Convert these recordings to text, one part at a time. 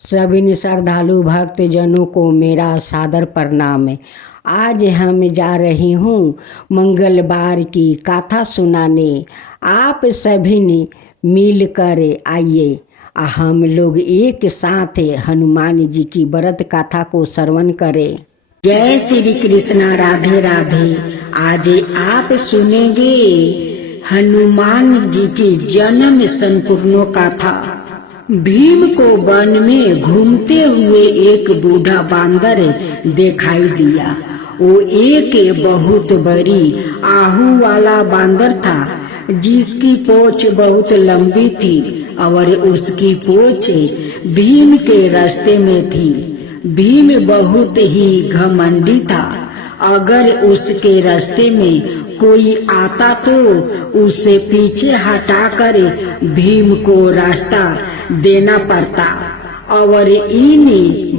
सभी श्रद्धालु भक्त जनों को मेरा सादर प्रणाम है। आज हम जा रही हूँ मंगलवार की कथा सुनाने। आप सभी ने मिलकर आइए, हम लोग एक साथ हनुमान जी की व्रत कथा को श्रवण करें। जय श्री कृष्णा, राधे राधे। आज आप सुनेंगे हनुमान जी की जन्म संपूर्ण कथा। भीम को वन में घूमते हुए एक बूढ़ा बांदर दिखाई दिया। वो एक बहुत बड़ी आहू वाला बांदर था, जिसकी पूंछ बहुत लंबी थी और उसकी पूंछ भीम के रास्ते में थी। भीम बहुत ही घमंडी था। अगर उसके रास्ते में कोई आता तो उसे पीछे हटाकर भीम को रास्ता देना पड़ता। और इन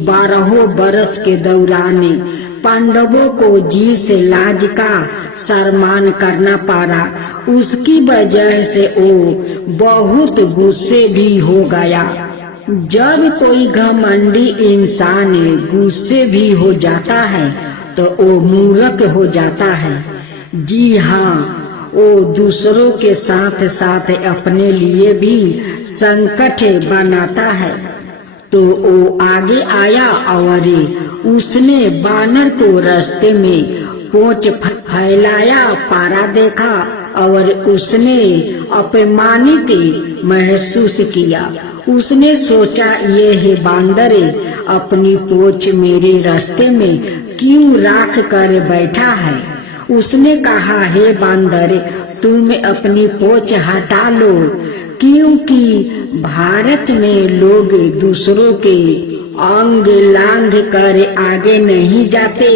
12 बरस के दौरान पांडवों को जिस लाज का सम्मान करना पड़ा, उसकी वजह से वो बहुत गुस्से भी हो गया। जब कोई घमंडी इंसान गुस्से भी हो जाता है तो वो मूर्ख हो जाता है। जी हाँ, वो दूसरों के साथ साथ अपने लिए भी संकट बनाता है। तो वो आगे आया और उसने बानर को रास्ते में पूंछ फैलाया पारा देखा और उसने अपमानित महसूस किया। उसने सोचा, ये है बांदर अपनी पूंछ मेरे रास्ते में क्यों राख कर बैठा है। उसने कहा, हे बांदर, तुम अपनी पूंछ हटा लो, क्योंकि भारत में लोग दूसरों के अंग लांघ कर आगे नहीं जाते,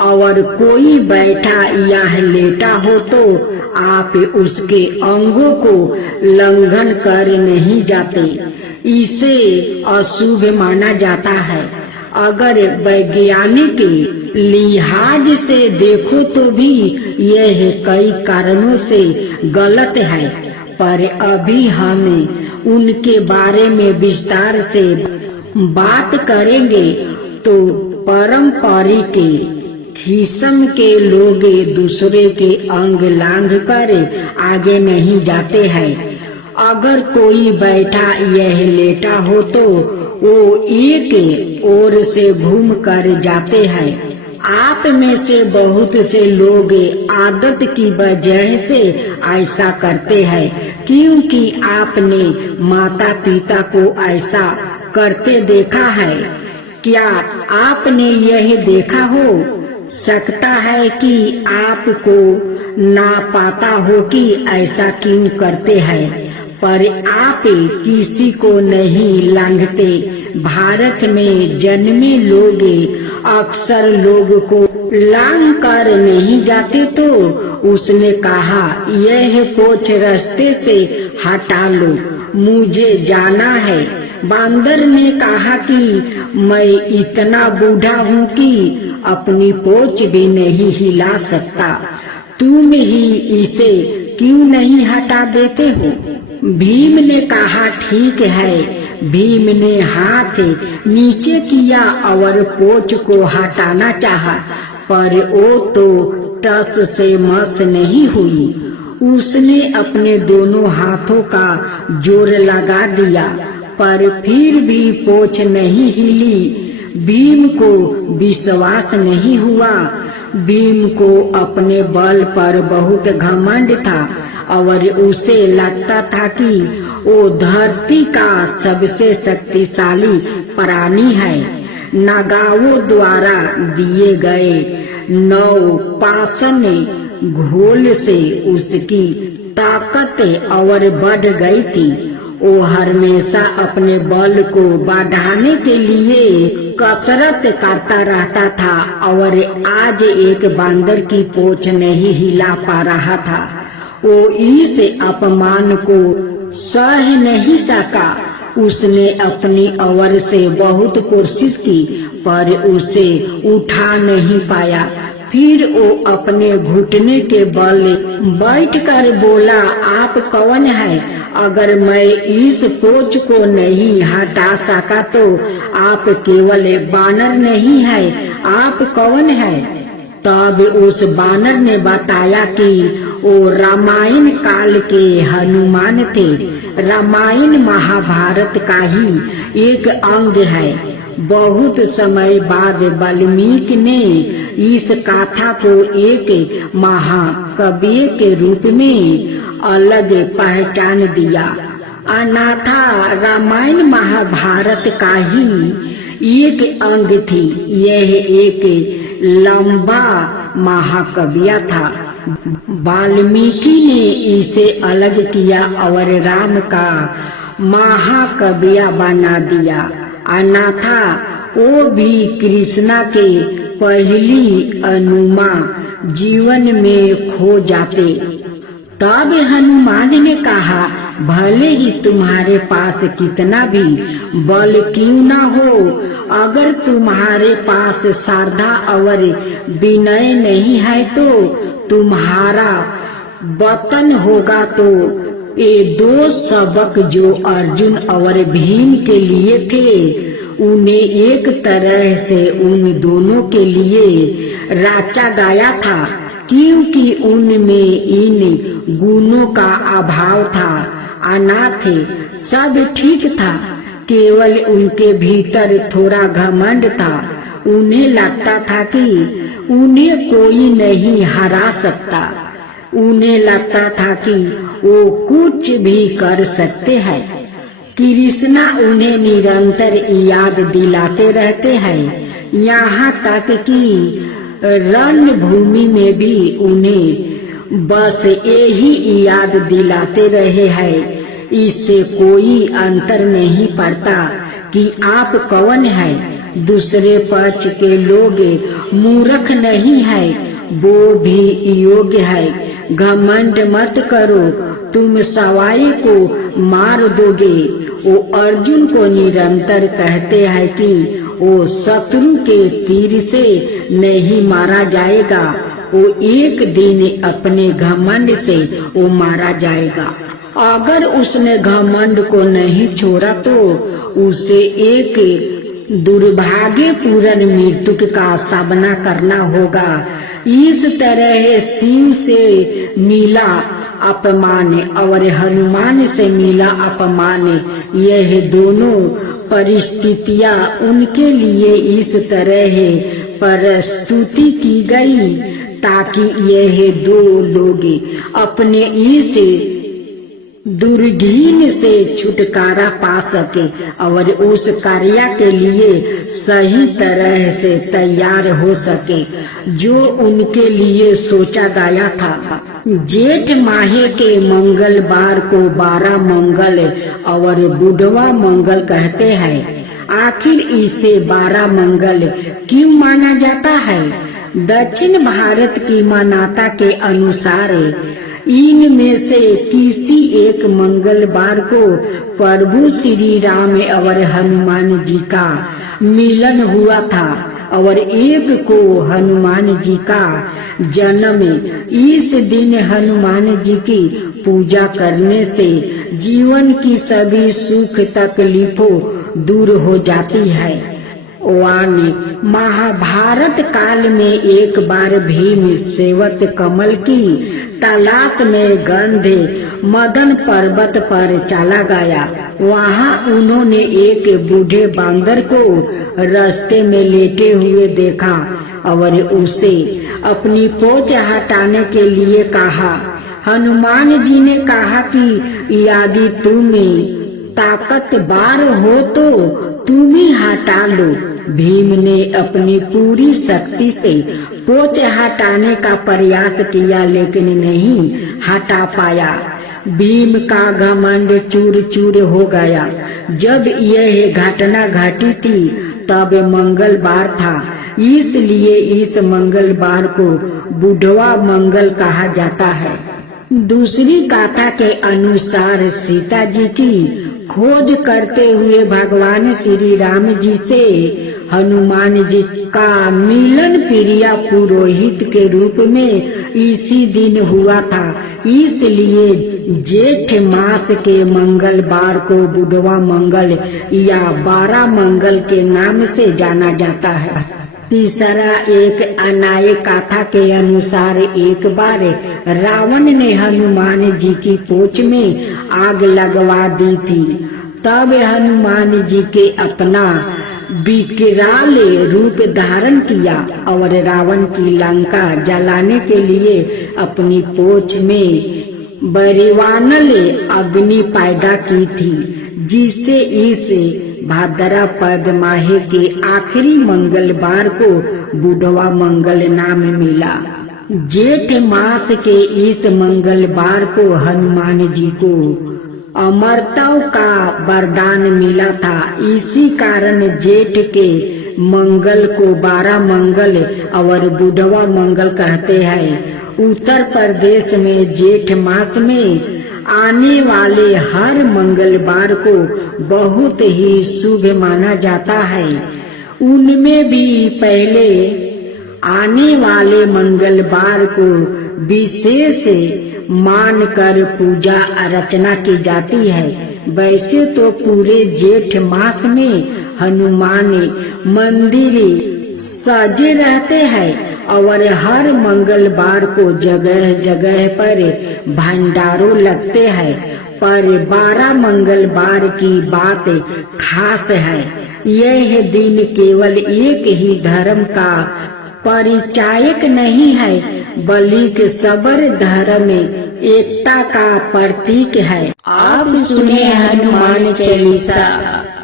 और कोई बैठा या लेटा हो तो आप उसके अंगों को लंघन कर नहीं जाते। इसे अशुभ माना जाता है। अगर वैज्ञानिक लिहाज से देखो तो भी यह कई कारणों से गलत है, पर अभी हम उनके बारे में विस्तार से बात करेंगे। तो पारंपरिक किस्म के लोग दूसरे के अंग लांघ कर आगे नहीं जाते हैं। अगर कोई बैठा यह लेटा हो तो वो एक ओर से घूम कर जाते हैं। आप में से बहुत से लोग आदत की वजह से ऐसा करते हैं, क्योंकि आपने माता पिता को ऐसा करते देखा है। क्या आपने यह देखा हो सकता है कि आपको ना पता हो कि ऐसा क्यों करते हैं, पर आप किसी को नहीं लांघते। भारत में जन्मे लोग अक्सर लोग को लांघ कर नहीं जाते। तो उसने कहा, यह पूंछ रास्ते से हटा लो, मुझे जाना है। बांदर ने कहा कि मैं इतना बूढ़ा हूँ कि अपनी पूंछ भी नहीं हिला सकता, तुम ही इसे क्यों नहीं हटा देते हो। भीम ने कहा, ठीक है। भीम ने हाथ नीचे किया और पूंछ को हटाना चाहा, पर वो तो टस से मस नहीं हुई। उसने अपने दोनों हाथों का जोर लगा दिया, पर फिर भी पूंछ नहीं हिली। भीम को विश्वास नहीं हुआ। भीम को अपने बल पर बहुत घमंड था और उसे लगता था कि वो धरती का सबसे शक्तिशाली प्राणी है। नागाओं द्वारा दिए गए 9 पाषाण घोल से उसकी ताकत और बढ़ गई थी। वो हमेशा अपने बल को बढ़ाने के लिए कसरत करता रहता था और आज एक बांदर की पूंछ नहीं हिला पा रहा था। वो इस अपमान को सह नहीं सका। उसने अपनी ओर से बहुत कोशिश की, पर उसे उठा नहीं पाया। फिर वो अपने घुटने के बल बैठकर बोला, आप कौन है अगर मैं इस पोच को नहीं हटा सका तो आप केवल बानर नहीं है, आप कौन है? तब उस बानर ने बताया कि वो रामायण काल के हनुमान थे। रामायण महाभारत का ही एक अंग है। बहुत समय बाद वाल्मीकि ने इस गाथा को एक महाकाव्य के रूप में अलग पहचान दिया। अनाथा रामायण महाभारत का ही एक अंग थी। यह एक लंबा महाकाव्य था। वाल्मीकि ने इसे अलग किया और राम का महाकाव्य बना दिया। अनाथा वो भी कृष्णा के पहली अनुमा जीवन में खो जाते। तब हनुमान ने कहा, भले ही तुम्हारे पास कितना भी बल क्यों न हो, अगर तुम्हारे पास श्रद्धा और विनय नहीं है तो तुम्हारा वतन होगा। तो ये दो सबक जो अर्जुन और भीम के लिए थे, उन्हें एक तरह से उन दोनों के लिए रचा गया था, क्योंकि उनमें इन गुणों का अभाव था। अनाथ सब ठीक था, केवल उनके भीतर थोड़ा घमंड था। उन्हें लगता था कि उन्हें कोई नहीं हरा सकता। उन्हें लगता था कि वो कुछ भी कर सकते हैं। कृष्णा उन्हें निरंतर याद दिलाते रहते हैं, यहाँ तक कि रणभूमि में भी उन्हें बस यही याद दिलाते रहे हैं। इससे कोई अंतर नहीं पड़ता कि आप कौन है। दूसरे पक्ष के लोग मूर्ख नहीं है, वो भी योग्य है। घमंड मत करो, तुम सवारी को मार दोगे। वो अर्जुन को निरंतर कहते हैं कि वो शत्रु के तीर से नहीं मारा जाएगा, वो एक दिन अपने घमंड से वो मारा जाएगा। अगर उसने घमंड को नहीं छोड़ा तो उसे एक दुर्भाग्यपूर्ण मृत्यु का सामना करना होगा। इस तरह शिव से मिला अपमान और हनुमान से मिला अपमान, यह दोनों परिस्थितियां उनके लिए इस तरह प्रस्तुति की गई ताकि यह दो लोग अपने इस दुर्घिन से छुटकारा पा सके और उस कार्य के लिए सही तरह से तैयार हो सके जो उनके लिए सोचा गया था। जेठ माह के मंगलवार को 12 मंगल और बुधवा मंगल कहते हैं। आखिर इसे 12 मंगल क्यों माना जाता है? दक्षिण भारत की मान्यता के अनुसार इनमें से किसी एक मंगलवार को प्रभु श्री राम और हनुमान जी का मिलन हुआ था और एक को हनुमान जी का जन्म। इस दिन हनुमान जी की पूजा करने से जीवन की सभी सुख तकलीफों दूर हो जाती है। वाणी महाभारत काल में एक बार भीम सेवत कमल की तलाश में गंधे मदन पर्वत पर चला गया। वहाँ उन्होंने एक बूढ़े बांदर को रास्ते में लेटे हुए देखा और उसे अपनी पोंछ हटाने के लिए कहा। हनुमान जी ने कहा कि यदि तुम ताकतवर हो तो तुम ही हटा लो। भीम ने अपनी पूरी शक्ति से पोंछ हटाने का प्रयास किया लेकिन नहीं हटा पाया। भीम का घमंड चूर चूर हो गया। जब यह घटना घटी थी तब मंगलवार था, इसलिए इस मंगलवार को बुधवा मंगल कहा जाता है। दूसरी गाथा के अनुसार सीता जी की खोज करते हुए भगवान श्री राम जी से हनुमान जी का मिलन प्रिया पुरोहित के रूप में इसी दिन हुआ था, इसलिए जेठ मास के मंगलवार को बुधवा मंगल या 12 मंगल के नाम से जाना जाता है। तीसरा एक अन्याय गाथा के अनुसार एक बार रावण ने हनुमान जी की पूंछ में आग लगवा दी थी। तब हनुमान जी के अपना विकराल रूप धारण किया और रावण की लंका जलाने के लिए अपनी पूंछ में बरिवानल अग्नि पैदा की थी, जिससे इस भाद्रपद माह के आखिरी मंगलवार को बुधवा मंगल नाम मिला। जेठ मास के इस मंगलवार को हनुमान जी को अमरता का वरदान मिला था। इसी कारण जेठ के मंगल को 12 मंगल और बुधवा मंगल कहते हैं। उत्तर प्रदेश में जेठ मास में आने वाले हर मंगलवार को बहुत ही शुभ माना जाता है। उनमें भी पहले आने वाले मंगलवार को विशेष मानकर पूजा अर्चना की जाती है। वैसे तो पूरे जेठ मास में हनुमान मंदिर सजे रहते हैं और हर मंगलवार को जगह जगह पर भंडारों लगते हैं, पर 12 मंगलवार की बात खास है। यह दिन केवल एक ही धर्म का परिचायक नहीं है, बल्कि सबर धर्म एकता का प्रतीक है। आप सुने हनुमान चालीसा।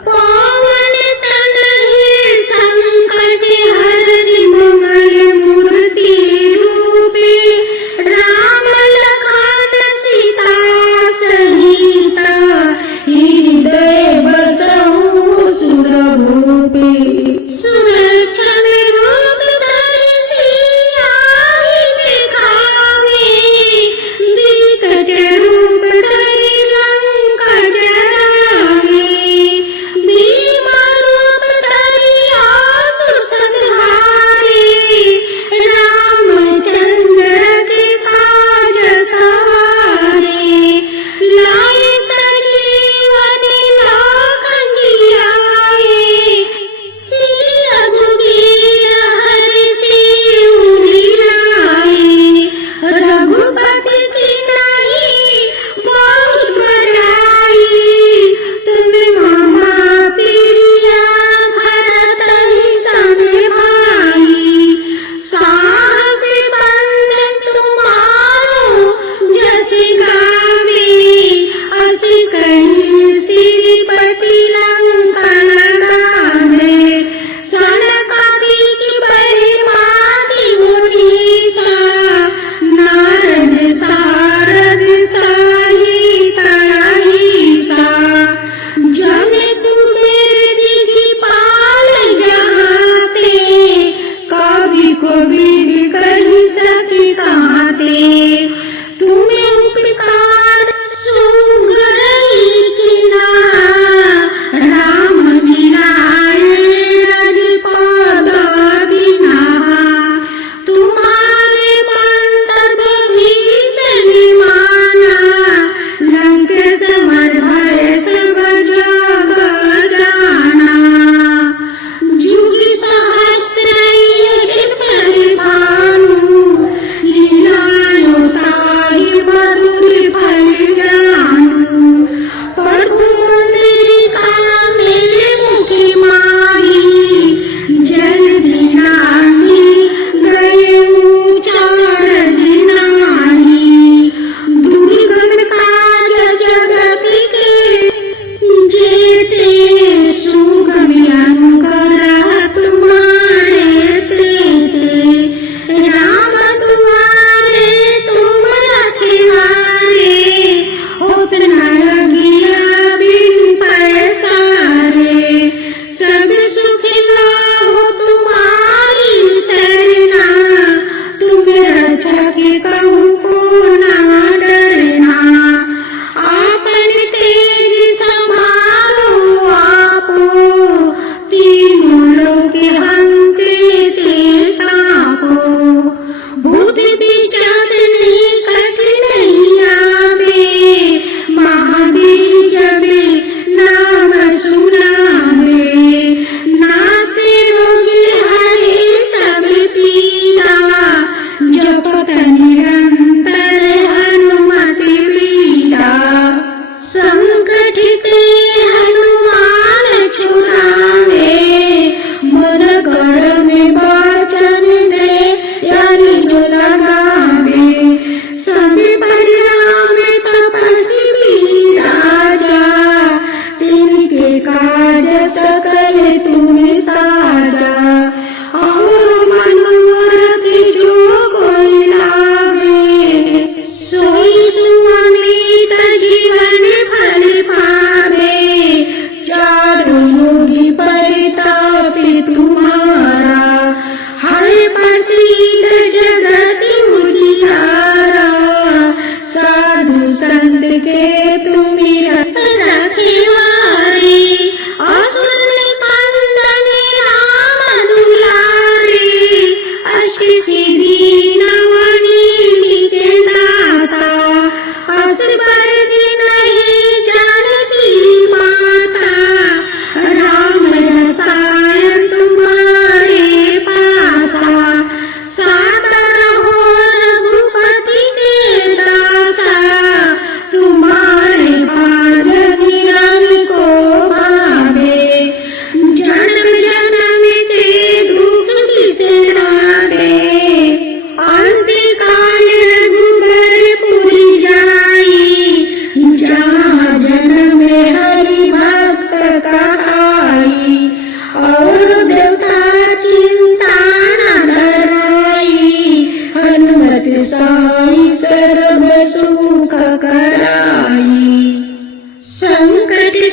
पवन तनहि संकट हरनि मंगल मूर्ति रूपे, राम लखन सीता सहिता, हृदय बसहु सुरभूपे। सुलक्षण रूप धरि सियाहि दिखावे, विकट रूप धरि लंका जरावे।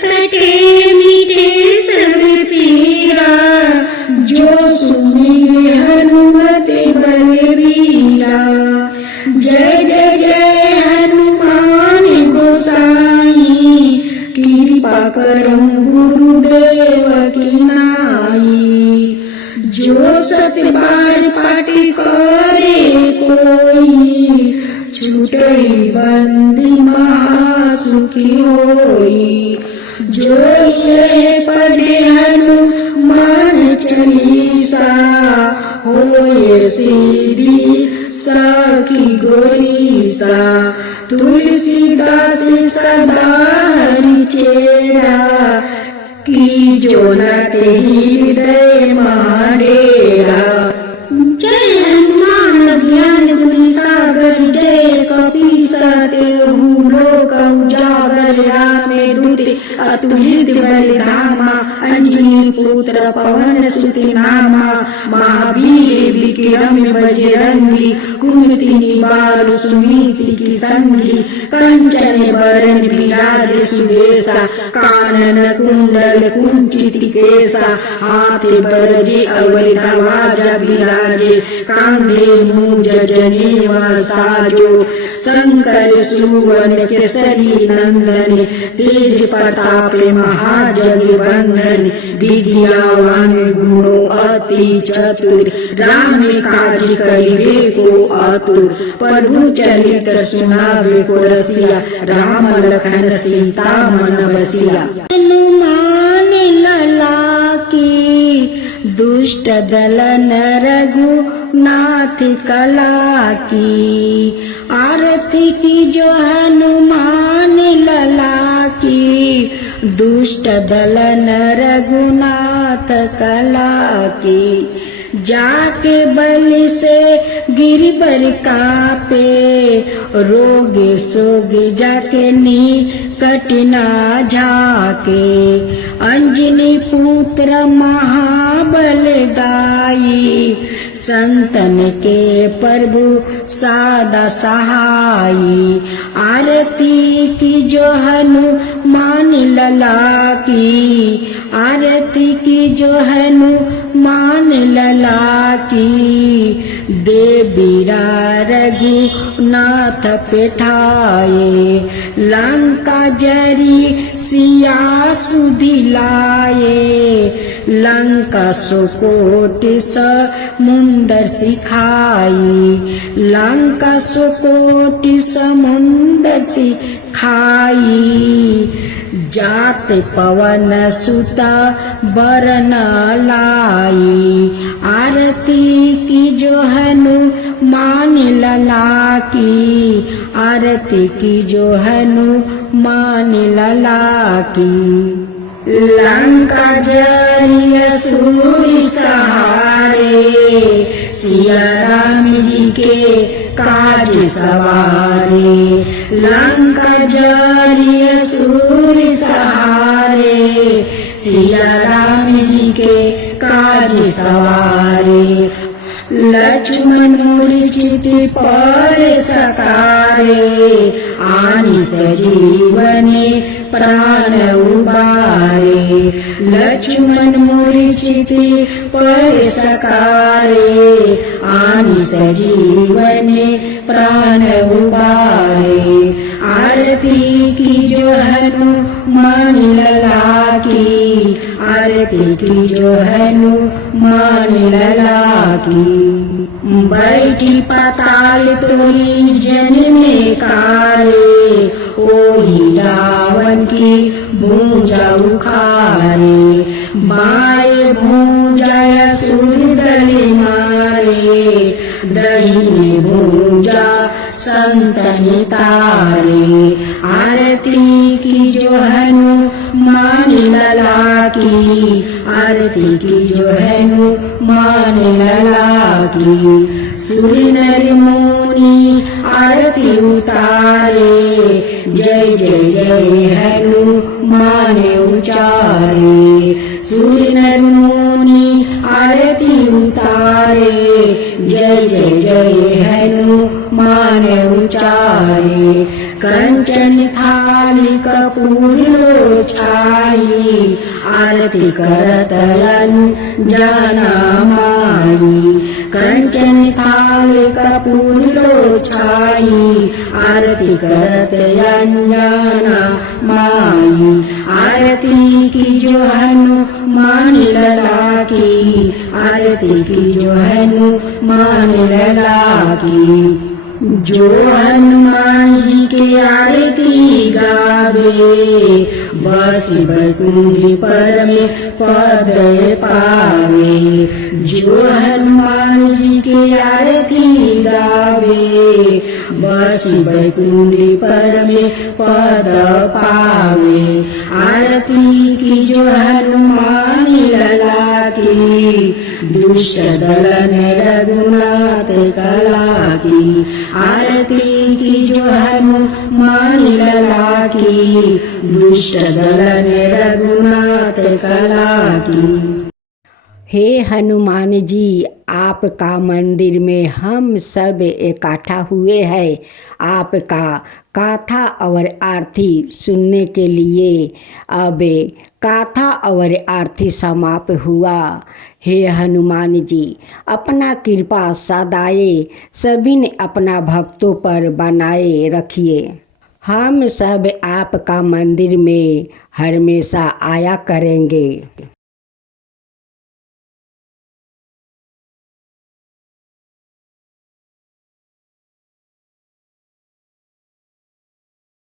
कटे मिटे सब पीरा, जो सुमिरे हनुमति बलबीरा। जय जय जय हनुमान गोसाई, कृपा करो गुरुदेव की नाई। जो सत बार पाठ करे कोई, छूटई बंदी महासुखी होई। जो ये पढ़े हनुमान चालीसा, होए सीधी सखी गोरीसा। तुलसीदास सदा हरि चेरा, की जो नाते हृदय माडेरा। जय हनुमान ज्ञान गुण सागर, जय कपीस तेहु लोक उजागर। राम दूत अतुलित बल धामा, अंजनी पुत्र पवन सुत नामा। महावीर विक्रम बजरंगी, कुमति निवार सुनीति की संगी। कंचन बरन विराज सुबेसा, कानन कुंडल कुंचित केसा। हाथ बरजे अवरि ध्वजा विराजे, कांधे मूंज जनेऊ साजो। शंकर सुवन केसरी नंदन, तेज प्रताप महाजगवंदन। विद्यावान गुणो अति चतुर, राम काज करिबे को आतुर। प्रभु चरित सुनावे को रसिया, राम लखन सीता मन बसिया। हनुमान लला की, दुष्ट दलन रघुनाथ कला की। आरती की जो हनुमान लला की, दुष्ट दलन रघुनाथ कला की। जाके बलि से गिरबर कापे, रोगे सोगे जाके निकट ना झाके। अंजनी पुत्र महाबलदाई, संतन के प्रभु सादा सहाई। आरती की जो हनुमान लला की, आरती की जो हनुमान लला की। देवीरा रघुनाथ पेठाए, लंका जरी सिया सुधिलाए। लंका सुकोट समुंदर सिखाई, लंका सुकोट समुंदर सिखाई। जात पवन सुता बरना लाई, आरती की जो हनुमान लला की। आरती की जो हनुमान लला की। लंका जरी असुर सहारे, सिया राम जी के काज सवारे। लंका जरी असुर सहारे, सिया राम जी के काज सवारे। लक्ष्मण मूर्छित पर सकारे, आनि सजीवने प्राण उबारे। लक्ष्मण मूर्छित पर सकारे, आनि सजीवने प्राण उबारे। आरती की जो हनुमान लला की, आरती की जो हनुमान लला की। बैठी पाताल तोरी जन्मे कारे, ओही रावण की भूजा उखारे। माए भूजा असुर दल मारे, दहिने भूजा संतन तारे। आरती की जो हनुमान लला की, आरती की जो हनुमान लला की। सुर नर मुनि आरती उतारे, जय जय जय हनुमान उचारे। सुर नर मुनि आरती उतारे, जय जय जय हनुमान उचारे। कंचन थाली कपूर लो छाई आरती करत अंजना माई कंचन थाली कपूर लो छाई आरती करत अंजना माई आरती की जो हनुमान लला की आरती की जो हनुमान लला की जो हनुमान जी की आरती गावे बस बैकुंठ पर में पद पावे जो हनुमान जी की आरती गावे बस बैकुंठ पर में पद पावे आरती की जो हनुमान लला की दुष्ट दलन रघुनाथ कला की आरती की जो हनुमान लला की दुष्ट दलन रघुनाथ कला की। हे हनुमान जी, आपका मंदिर में हम सब इकट्ठा हुए हैं आपका गाथा और आरती सुनने के लिए। अब गाथा और आरती समाप्त हुआ। हे हनुमान जी, अपना कृपा सदाए सभी ने अपना भक्तों पर बनाए रखिए। हम सब आपका मंदिर में हमेशा आया करेंगे।